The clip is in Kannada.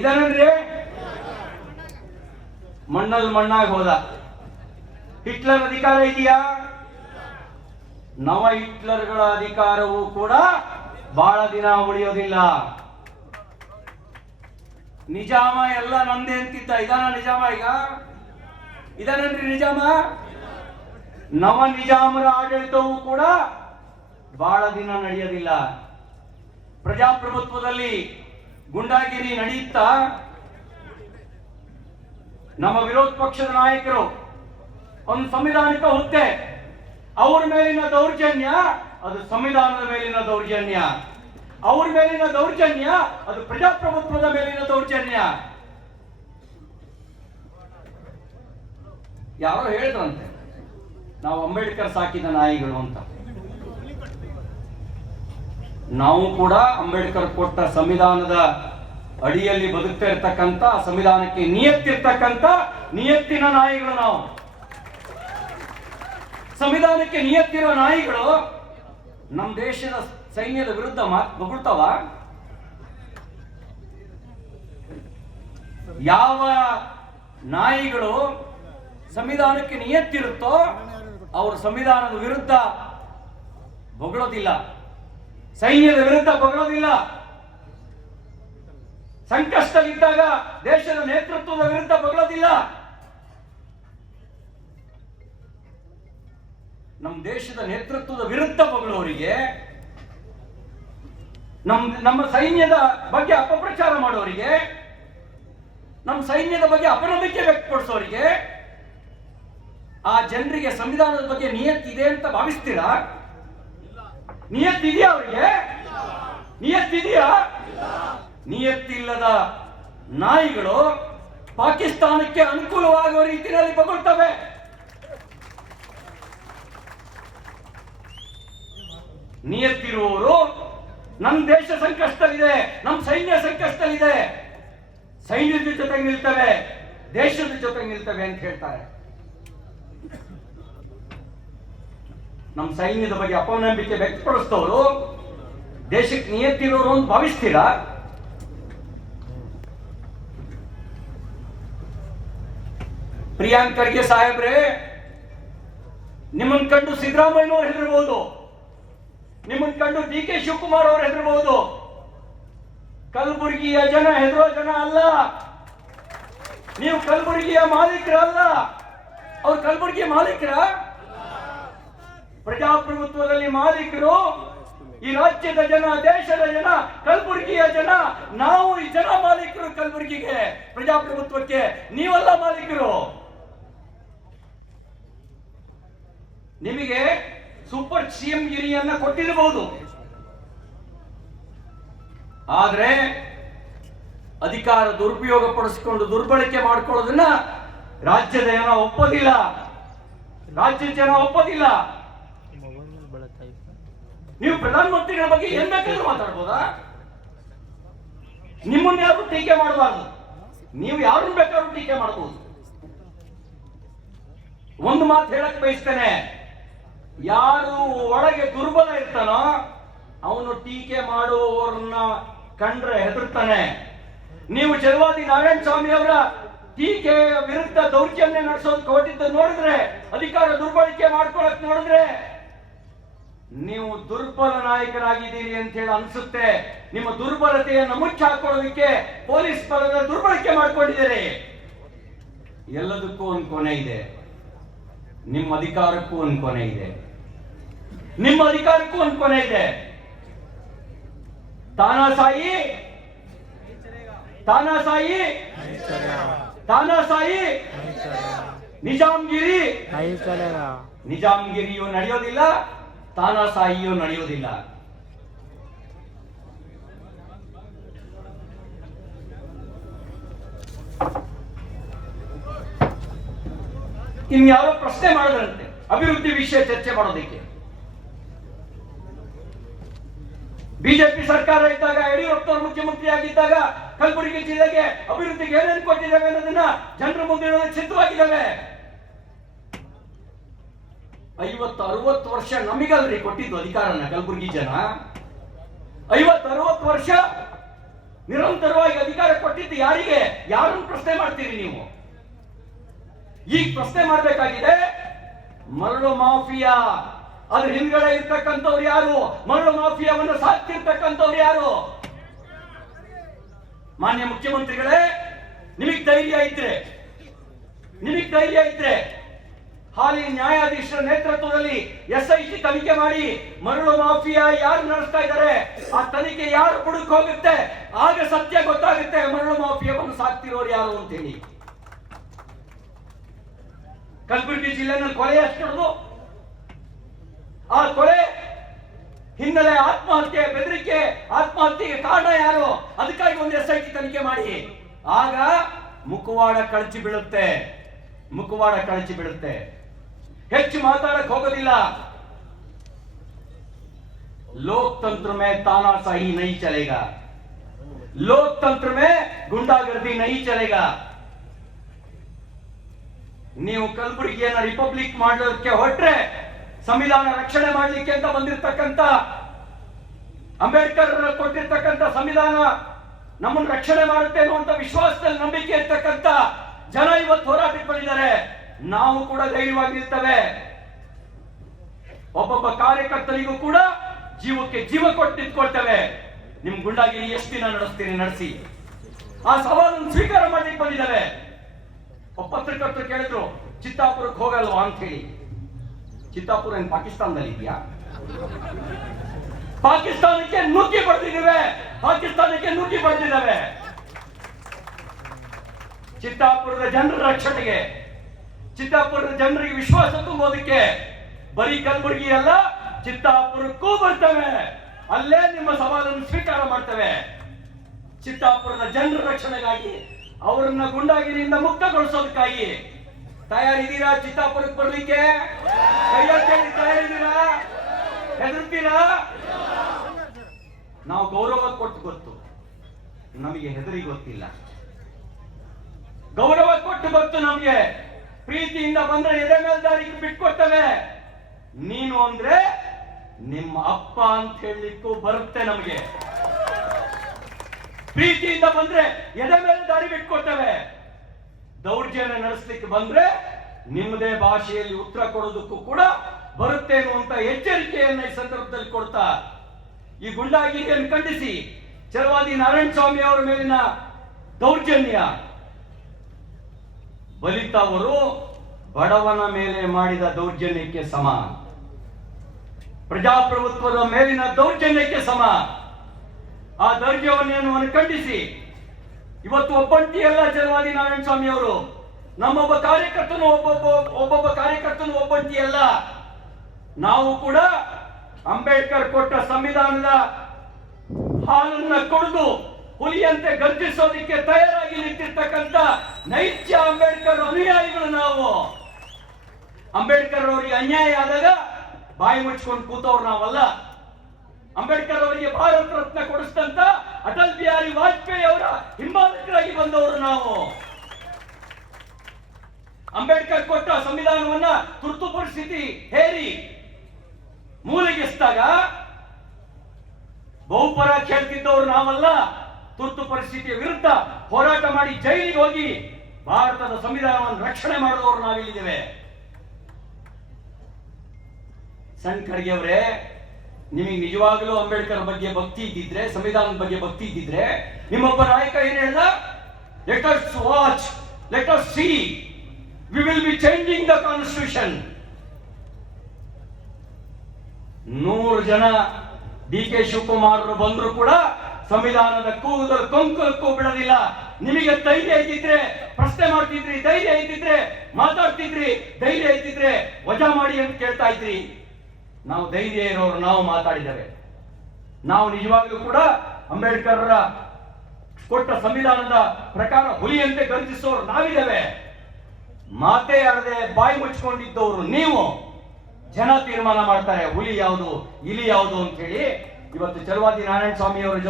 ಇದನ್ರಿ ಮಣ್ಣಲ್ಲಿ ಮಣ್ಣಾಗಿ ಹೋದ. ಹಿಟ್ಲರ್ ಅಧಿಕಾರ ಇದೆಯಾ? ನವ ಹಿಟ್ಲರ್ಗಳ ಅಧಿಕಾರವೂ ಕೂಡ ಬಹಳ ದಿನ ಉಳಿಯೋದಿಲ್ಲ. ನಿಜಾಮ ಎಲ್ಲ ನಂದೇ ಅಂತಿದ್ದ, ಇದಾನ ನಿಜಾಮ ಈಗ? ಇದನ್ರಿ ನಿಜಾಮ? ನವ ನಿಜಾಮರ ಆಡಳಿತವೂ ಕೂಡ ಬಹಳ ದಿನ ನಡೆಯೋದಿಲ್ಲ. ಪ್ರಜಾಪ್ರಭುತ್ವದಲ್ಲಿ ಗುಂಡಾಗಿರಿ ನಡೆಯುತ್ತಾ ನಮ್ಮ ವಿರೋಧ ಪಕ್ಷದ ನಾಯಕರು ಒಂದು ಸಂವಿಧಾನಿಕ ಹುದ್ದೆ, ಅವ್ರ ಮೇಲಿನ ದೌರ್ಜನ್ಯ ಅದು ಸಂವಿಧಾನದ ಮೇಲಿನ ದೌರ್ಜನ್ಯ, ಅವ್ರ ಮೇಲಿನ ದೌರ್ಜನ್ಯ ಅದು ಪ್ರಜಾಪ್ರಭುತ್ವದ ಮೇಲಿನ ದೌರ್ಜನ್ಯ. ಯಾರೋ ಹೇಳಿದ್ರಂತೆ ನಾವು ಅಂಬೇಡ್ಕರ್ ಸಾಕಿದ ನಾಯಿಗಳು ಅಂತ. ನಾವು ಕೂಡ ಅಂಬೇಡ್ಕರ್ ಕೊಟ್ಟ ಸಂವಿಧಾನದ ಅಡಿಯಲ್ಲಿ ಬದುಕ್ತಾ ಇರ್ತಕ್ಕಂಥ, ಸಂವಿಧಾನಕ್ಕೆ ನಿಯತ್ತಿರ್ತಕ್ಕಂಥ ನಿಯತ್ತಿನ ನಾಯಿಗಳು ನಾವು. ಸಂವಿಧಾನಕ್ಕೆ ನಿಯತ್ತಿರೋ ನಾಯಿಗಳು ನಮ್ಮ ದೇಶದ ಸೈನ್ಯದ ವಿರುದ್ಧ ಬೊಗಳ್ತಾವ? ಯಾವ ನಾಯಿಗಳು ಸಂವಿಧಾನಕ್ಕೆ ನಿಯತ್ತಿರುತ್ತೋ ಅವರು ಸಂವಿಧಾನದ ವಿರುದ್ಧ ಬೊಗಳೋದಿಲ್ಲ, ಸೈನ್ಯದ ವಿರುದ್ಧ ಬೊಗಳೋದಿಲ್ಲ. ಸಂಕಷ್ಟದಲ್ಲಿದ್ದಾಗ ದೇಶದ ನೇತೃತ್ವದ ವಿರುದ್ಧ ಬೊಗಳೋದಿಲ್ಲ. ನಮ್ಮ ದೇಶದ ನೇತೃತ್ವದ ವಿರುದ್ಧ ಬೊಗಳೋರಿಗೆ, ನಮ್ಮ ಸೈನ್ಯದ ಬಗ್ಗೆ ಅಪಪ್ರಚಾರ ಮಾಡೋರಿಗೆ, ನಮ್ಮ ಸೈನ್ಯದ ಬಗ್ಗೆ ಅಪನಂಬಿಕೆ ವ್ಯಕ್ತಪಡಿಸೋರಿಗೆ, ಆ ಜನರಿಗೆ ಸಂವಿಧಾನದ ಬಗ್ಗೆ ನಿಯತ್ತಿದೆ ಅಂತ ಭಾವಿಸ್ತೀರಾ? ನಿಯತ್ತಿದೆಯಾ ಅವರಿಗೆ? ನಿಯತ್ತಿದೆಯಾ? ನಿಯತ್ತಿಲ್ಲದ ನಾಯಿಗಳು ಪಾಕಿಸ್ತಾನಕ್ಕೆ ಅನುಕೂಲವಾಗುವ ರೀತಿಯಲ್ಲಿ ಬೊಗಳ್ತವೆ. ನಿಯತ್ತಿರುವವರು ನಮ್ಮ ದೇಶ ಸಂಕಷ್ಟದಲ್ಲಿದೆ, ನಮ್ಮ ಸೈನ್ಯ ಸಂಕಷ್ಟದಲ್ಲಿದೆ, ಸೈನ್ಯದ ಜೊತೆಗೆ ನಿಲ್ತವೆ, ದೇಶದ ಜೊತೆಗೆ ನಿಲ್ತವೆ ಅಂತ ಹೇಳ್ತಾರೆ. ನಮ್ಮ ಸೈನ್ಯದ ಬಗ್ಗೆ ಅಪನಂಬಿಕೆ ವ್ಯಕ್ತಪಡಿಸಿದವರು ದೇಶಕ್ಕೆ ನಿಯತ್ತಿರೋರು ಅಂತ ಭಾವಿಸ್ತೀರಾ? ಪ್ರಿಯಾಂಕ್ ಖರ್ಗೆ ಸಾಹೇಬ್ರೆ, ನಿಮ್ಮನ್ನು ಕಂಡು ಸಿದ್ದರಾಮಯ್ಯನವರು ಹೆದರಬಹುದು, ನಿಮ್ಮನ್ನು ಕಂಡು ಡಿ ಕೆ ಶಿವಕುಮಾರ್ ಅವರು ಹೆದರಬಹುದು. ಕಲಬುರಗಿಯ ಜನ ಹೆದರೋ ಜನ ಅಲ್ಲ. ನೀವು ಕಲಬುರಗಿಯ ಮಾಲೀಕರಲ್ಲ. ಅವ್ರು ಕಲಬುರಗಿಯ ಮಾಲೀಕರ? ಪ್ರಜಾಪ್ರಭುತ್ವದಲ್ಲಿ ಮಾಲೀಕರು ಈ ರಾಜ್ಯದ ಜನ, ದೇಶದ ಜನ, ಕಲಬುರಗಿಯ ಜನ. ನಾವು ಈ ಜನ ಮಾಲೀಕರು ಕಲಬುರಗಿಗೆ, ಪ್ರಜಾಪ್ರಭುತ್ವಕ್ಕೆ. ನೀವಲ್ಲ ಮಾಲೀಕರು. ನಿಮಗೆ ಸೂಪರ್ ಸಿಎಂ ಗಿರಿಯನ್ನ ಕೊಟ್ಟಿರಬಹುದು, ಆದ್ರೆ ಅಧಿಕಾರ ದುರುಪಯೋಗ ಪಡಿಸಿಕೊಂಡು ದುರ್ಬಳಕೆ ಮಾಡ್ಕೊಳ್ಳೋದನ್ನ ರಾಜ್ಯದ ಜನ ಒಪ್ಪೋದಿಲ್ಲ, ರಾಜ್ಯದ ಜನ ಒಪ್ಪೋದಿಲ್ಲ. ನೀವು ಪ್ರಧಾನಮಂತ್ರಿಗಳ ಬಗ್ಗೆ ಏನ್ ಬೇಕಾದ್ರೂ ಮಾತಾಡ್ಬೋದಾ? ನಿಮ್ಮನ್ನ ಯಾರು ಟೀಕೆ ಮಾಡಬಾರ್ದು, ನೀವು ಯಾರನ್ನ ಬೇಕಾದ್ರೂ ಟೀಕೆ ಮಾಡಬಹುದು. ಒಂದು ಮಾತು ಹೇಳಕ್ ಬಯಸ್ತೇನೆ, ಯಾರು ಒಳಗೆ ದುರ್ಬಲ ಇರ್ತಾನೋ ಅವನು ಟೀಕೆ ಮಾಡುವವರನ್ನ ಕಂಡ್ರೆ ಹೆದರ್ತಾನೆ. ನೀವು ಛಲವಾದಿ ನಾರಾಯಣ ಸ್ವಾಮಿ ಅವರ ಟೀಕೆ ವಿರುದ್ಧ ದೌರ್ಜನ್ಯ ನಡೆಸೋದು ಹೊರಟಿದ್ದು ನೋಡಿದ್ರೆ, ಅಧಿಕಾರ ದುರ್ಬಳಕೆ ಮಾಡ್ಕೊಳಕ್ ನೋಡಿದ್ರೆ ನೀವು ದುರ್ಬಲ ನಾಯಕರಾಗಿದ್ದೀರಿ ಅಂತ ಹೇಳಿ ಅನ್ಸುತ್ತೆ. ನಿಮ್ಮ ದುರ್ಬಲತೆಯನ್ನು ಮುಚ್ಚಾಕೊಳ್ಳೋದಕ್ಕೆ ಪೊಲೀಸ್ ಬಲದ ದುರ್ಬಳಕೆ ಮಾಡ್ಕೊಂಡಿದ್ದೀರಿ. ಎಲ್ಲದಕ್ಕೂ ಒಂದು ಕೊನೆ ಇದೆ, ನಿಮ್ಮ ಅಧಿಕಾರಕ್ಕೂ ಒಂದು ಕೊನೆ ಇದೆ, ನಿಮ್ಮ ಅಧಿಕಾರಕ್ಕೂ ಒಂದು ಕೊನೆ ಇದೆ. ತಾನಾಸಾಯಿ ತಾನಾಸಾಯಿ ತಾನಾಸಾಯಿ ನಿಜಾಂಗಿರಿ ನಿಜಾಂಗಿರಿಯೂ ನಡೆಯೋದಿಲ್ಲ, ತಾನಾಸಾಯಿಯೂ ನಡೆಯೋದಿಲ್ಲ. ಇನ್ಯಾರೋ ಪ್ರಶ್ನೆ ಮಾಡಿದ್ರಂತೆ ಅಭಿವೃದ್ಧಿ ವಿಷಯ ಚರ್ಚೆ ಮಾಡೋದಕ್ಕೆ. ಬಿಜೆಪಿ ಸರ್ಕಾರ ಇದ್ದಾಗ, ಯಡಿಯೂರಪ್ಪನವರು ಮುಖ್ಯಮಂತ್ರಿ ಆಗಿದ್ದಾಗ ಕಲಬುರಗಿ ಜಿಲ್ಲೆಗೆ ಅಭಿವೃದ್ಧಿಗೆ ಏನೇನು ಕೊಟ್ಟಿದ್ದೇವೆ ಅನ್ನೋದನ್ನ ಜನರ ಮುಂದೆ ಸಿದ್ಧವಾಗಿದ್ದಾವೆ. 50-60 ವರ್ಷ ನಮಗಲ್ರಿ ಕೊಟ್ಟಿದ್ದು ಅಧಿಕಾರನ ಕಲಬುರಗಿ ಜನ. 50-60 ವರ್ಷ ನಿರಂತರವಾಗಿ ಅಧಿಕಾರ ಕೊಟ್ಟಿದ್ದು ಯಾರಿಗೆ? ಯಾರನ್ನು ಪ್ರಶ್ನೆ ಮಾಡ್ತೀರಿ ನೀವು? ಈಗ ಪ್ರಶ್ನೆ ಮಾಡಬೇಕಾಗಿದೆ ಮರಳು ಮಾಫಿಯಾ, ಅದ್ರ ಹಿಂದ್ಗಡೆ ಇರ್ತಕ್ಕಂಥವ್ರು ಯಾರು? ಮರಳು ಮಾಫಿಯಾವನ್ನು ಸಾಕ್ತಿರ್ತಕ್ಕಂಥವ್ರು ಯಾರು? ಮಾನ್ಯ ಮುಖ್ಯಮಂತ್ರಿಗಳೇ, ನಿಮಗ್ ಧೈರ್ಯ ಇದ್ರೆ ಹಾಲಿ ನ್ಯಾಯಾಧೀಶರ ನೇತೃತ್ವದಲ್ಲಿ SIT ತನಿಖೆ ಮಾಡಿ ಮರಳು ಮಾಫಿಯಾ ಯಾರು ನಡೆಸ್ತಾ ಇದ್ದಾರೆ ಆ ತನಿಖೆ ಯಾರು ಬುಡಕ್ ಹೋಗುತ್ತೆ, ಆಗ ಸತ್ಯ ಗೊತ್ತಾಗುತ್ತೆ ಮರಳು ಮಾಫಿಯಾವನ್ನು ಸಾಕ್ತಿರೋರು ಯಾರು ಅಂತ ಹೇಳಿ. ಕಲಬುರಗಿ ಜಿಲ್ಲೆನಲ್ಲಿ ಕೊಲೆ ಎಷ್ಟು ನಡೆದು, ಆ ಕೊಲೆ ಹಿನ್ನೆಲೆ ಆತ್ಮಹತ್ಯೆ, ಬೆದರಿಕೆ, ಆತ್ಮಹತ್ಯೆಗೆ ಕಾರಣ ಯಾರು? ಅದಕ್ಕಾಗಿ ಒಂದು SIT ತನಿಖೆ ಮಾಡಿ. ಆಗ ಮುಖವಾಡ ಕಳಚಿ ಬೀಳುತ್ತೆ. ಹೆಚ್ಚು ಮಾತಾಡಕ್ ಹೋಗೋದಿಲ್ಲ. लोकतंत्र में तानाशाही नहीं चलेगा, लोकतंत्र में गुंडागर्दी नहीं चलेगा. ನೀವು ಕಲಬುರಗಿಯನ್ನ ರಿಪಬ್ಲಿಕ್ ಮಾಡೋದಕ್ಕೆ ಹೊರಟ್ರೆ, ಸಂವಿಧಾನ ರಕ್ಷಣೆ ಮಾಡಲಿಕ್ಕೆ ಅಂತ ಬಂದಿರತಕ್ಕಂತ ಅಂಬೇಡ್ಕರ್ ಕೊಟ್ಟಿರ್ತಕ್ಕಂಥ ಸಂವಿಧಾನ ನಮ್ಮನ್ನು ರಕ್ಷಣೆ ಮಾಡುತ್ತೆ ಅನ್ನುವಂತ ವಿಶ್ವಾಸದಲ್ಲಿ ನಂಬಿಕೆ ಇರ್ತಕ್ಕಂಥ ಜನ ಇವತ್ತು ಹೋರಾಟಕ್ಕೆ ಬಂದಿದ್ದಾರೆ. ನಾವು ಕೂಡ ಧೈರ್ಯವಾಗಿರ್ತೇವೆ. ಒಬ್ಬೊಬ್ಬ ಕಾರ್ಯಕರ್ತರಿಗೂ ಕೂಡ ಜೀವಕ್ಕೆ ಜೀವ ಕೊಟ್ಟು ನಿಂತ್ಕೊಳ್ತೇವೆ. ನಿಮ್ ಗುಂಡಾಗಿರಿ ಎಷ್ಟು ದಿನ ನಡೆಸ್ತೀರಿ ನಡೆಸಿ. ಆ ಸವಾಲನ್ನು ಸ್ವೀಕಾರ ಮಾಡ್ಲಿಕ್ಕೆ ಬಂದಿದ್ದೇವೆ. ಪತ್ರಕರ್ತರು ಕೇಳಿದ್ರು ಚಿತ್ತಾಪುರಕ್ಕೆ ಹೋಗಲ್ವಾ ಅಂತ ಹೇಳಿ. ಚಿತ್ತಾಪುರ ಏನ್ ಪಾಕಿಸ್ತಾನದಲ್ಲಿ ಇದೆಯಾ? ಪಾಕಿಸ್ತಾನಕ್ಕೆ ನುಗ್ಗಿ ಬಡ್ದಿದ್ದೇವೆ. ಚಿತ್ತಾಪುರದ ಜನರ ರಕ್ಷಣೆಗೆ, ಚಿತ್ತಾಪುರದ ಜನರಿಗೆ ವಿಶ್ವಾಸ ತುಂಬೋದಕ್ಕೆ ಬರೀ ಕಲಬುರಗಿ ಅಲ್ಲ, ಚಿತ್ತಾಪುರಕ್ಕೂ ಬರ್ತೇವೆ. ಅಲ್ಲೇ ನಿಮ್ಮ ಸವಾಲನ್ನು ಸ್ವೀಕಾರ ಮಾಡ್ತೇವೆ. ಚಿತ್ತಾಪುರದ ಜನರ ರಕ್ಷಣೆಗಾಗಿ, ಅವರನ್ನ ಗುಂಡಾಗಿರಿಯಿಂದ ಮುಕ್ತಗೊಳಿಸೋದಕ್ಕಾಗಿ ತಯಾರಿದ್ದೀರಾ? ಚಿತ್ತಾಪುರಕ್ಕೆ ಬರ್ಲಿಕ್ಕೆ ತಯಾರಿದ್ದೀರಾ? ಹೆದರ್ತೀರಾ? ನಾವು ಗೌರವ ಕೊಟ್ಟು ಗೊತ್ತು, ನಮಗೆ ಹೆದರಿ ಗೊತ್ತಿಲ್ಲ. ಗೌರವ ಕೊಟ್ಟು ಗೊತ್ತು ನಮಗೆ. ಪ್ರೀತಿಯಿಂದ ಬಂದ್ರೆ ಎದೆ ಮೇಲ್ದಾರಿಗೆ ಬಿಟ್ಕೊಡ್ತೇವೆ. ನೀನು ಅಂದ್ರೆ ನಿಮ್ಮ ಅಪ್ಪ ಅಂತ ಹೇಳಲಿಕ್ಕೂ ಬರುತ್ತೆ ನಮಗೆ. ಪ್ರೀತಿಯಿಂದ ಬಂದ್ರೆ ಎದೆ ಮೇಲೆ ದಾರಿ ಬಿಟ್ಕೊಡ್ತೇವೆ. ದೌರ್ಜನ್ಯ ನಡೆಸಲಿಕ್ಕೆ ಬಂದ್ರೆ ನಿಮ್ಮದೇ ಭಾಷೆಯಲ್ಲಿ ಉತ್ತರ ಕೊಡೋದಕ್ಕೂ ಕೂಡ ಬರುತ್ತೆ ಅನ್ನುವಂತ ಎಚ್ಚರಿಕೆಯನ್ನ ಈ ಸಂದರ್ಭದಲ್ಲಿ ಕೊಡ್ತಾ, ಈ ಗುಂಡಾಗಿರಿಯನ್ನು ಖಂಡಿಸಿ ಛಲವಾದಿ ನಾರಾಯಣ ಸ್ವಾಮಿ ಅವರ ಮೇಲಿನ ದೌರ್ಜನ್ಯ, ಬಲಿತವರು ಬಡವನ ಮೇಲೆ ಮಾಡಿದ ದೌರ್ಜನ್ಯಕ್ಕೆ ಸಮ, ಪ್ರಜಾಪ್ರಭುತ್ವದ ಮೇಲಿನ ದೌರ್ಜನ್ಯಕ್ಕೆ ಸಮ. ಆ ದೌರ್ಜನ್ಯವನ್ನು ಖಂಡಿಸಿ ಇವತ್ತು ಒಬ್ಬಂಟಿ ಅಲ್ಲ ಛಲವಾದಿ ನಾರಾಯಣ ಸ್ವಾಮಿ ಅವರು. ಒಬ್ಬೊಬ್ಬ ಕಾರ್ಯಕರ್ತನು ಒಬ್ಬಂಟಿ ಅಲ್ಲ. ನಾವು ಕೂಡ ಅಂಬೇಡ್ಕರ್ ಕೊಟ್ಟ ಸಂವಿಧಾನದ ಹಾಲನ್ನ ಕುಡಿದು ಹುಲಿಯಂತೆ ಗರ್ಜಿಸೋದಕ್ಕೆ ತಯಾರಾಗಿ ನಿಂತಿರ್ತಕ್ಕಂಥ ನೈಜ ಅಂಬೇಡ್ಕರ್ ಅನುಯಾಯಿಗಳು ನಾವು. ಅಂಬೇಡ್ಕರ್ ಅವರಿಗೆ ಅನ್ಯಾಯ ಆದಾಗ ಬಾಯಿ ಮುಚ್ಕೊಂಡು ಕೂತವ್ರು ನಾವಲ್ಲ. ಅಂಬೇಡ್ಕರ್ ಅವರಿಗೆ ಭಾರತ ರತ್ನ ಕೊಡಿಸಿದಂತ ಅಟಲ್ ಬಿಹಾರಿ ವಾಜಪೇಯಿ ಅವರ ಹಿಂಬಾಲಕರಾಗಿ ಬಂದವರು ನಾವು. ಅಂಬೇಡ್ಕರ್ ಕೊಟ್ಟ ಸಂವಿಧಾನವನ್ನ ತುರ್ತು ಪರಿಸ್ಥಿತಿ ಹೇರಿ ಮೂಲೆಗೆಸ್ದಾಗ ಬಹುಪರ ಕೇಳ್ತಿದ್ದವರು ನಾವಲ್ಲ. ತುರ್ತು ಪರಿಸ್ಥಿತಿಯ ವಿರುದ್ಧ ಹೋರಾಟ ಮಾಡಿ ಜೈಲಿಗೆ ಹೋಗಿ ಭಾರತದ ಸಂವಿಧಾನವನ್ನು ರಕ್ಷಣೆ ಮಾಡಿದವರು ನಾವಿಲ್ಲಿದ್ದೇವೆ. ಸಣ್ಣ ಖರ್ಗೆ ಅವರೇ, ನಿಮಗೆ ನಿಜವಾಗಲೂ ಅಂಬೇಡ್ಕರ್ ಬಗ್ಗೆ ಭಕ್ತಿ ಇದ್ದಿದ್ರೆ, ಸಂವಿಧಾನದ ಬಗ್ಗೆ ಭಕ್ತಿ ಇದ್ದಿದ್ರೆ, ನಿಮ್ಮೊಬ್ಬ ನಾಯಕ ಏನ್ ಹೇಳ್ದ? Let us watch, let us see, we will be changing the constitution. 100 ಜನ DK ಶಿವಕುಮಾರ್ ಬಂದ್ರು ಕೂಡ ಸಂವಿಧಾನದ ಕೂದಲು ಕೊಂಕಕ್ಕೂ ಬಿಡೋದಿಲ್ಲ. ನಿಮಗೆ ಧೈರ್ಯ ಇದ್ದಿದ್ರೆ ಪ್ರಶ್ನೆ ಮಾಡ್ತಿದ್ರಿ, ಧೈರ್ಯ ಇದ್ದಿದ್ರೆ ಮಾತಾಡ್ತಿದ್ರಿ, ಧೈರ್ಯ ಇದ್ದಿದ್ರೆ ವಜಾ ಮಾಡಿ ಅಂತ ಕೇಳ್ತಾ ಇದ್ರಿ. ನಾವು ಧೈರ್ಯ ಇರೋರು, ನಾವು ಮಾತಾಡಿದ್ದೇವೆ. ನಾವು ನಿಜವಾಗ್ಲೂ ಕೂಡ ಅಂಬೇಡ್ಕರ್ ಕೊಟ್ಟ ಸಂವಿಧಾನದ ಪ್ರಕಾರ ಹುಲಿಯಂತೆ ಗರ್ಜಿಸೋರು ನಾವಿದ್ದೇವೆ. ಮಾತೇ ಆಡದೆ ಬಾಯಿ ಮುಚ್ಕೊಂಡಿದ್ದವರು ನೀವು. ಜನ ತೀರ್ಮಾನ ಮಾಡ್ತಾರೆ ಹುಲಿ ಯಾವುದು ಇಲಿ ಯಾವುದು ಅಂತ ಹೇಳಿ. ಇವತ್ತು ಛಲವಾದಿ ನಾರಾಯಣ ಸ್ವಾಮಿ ಅವರ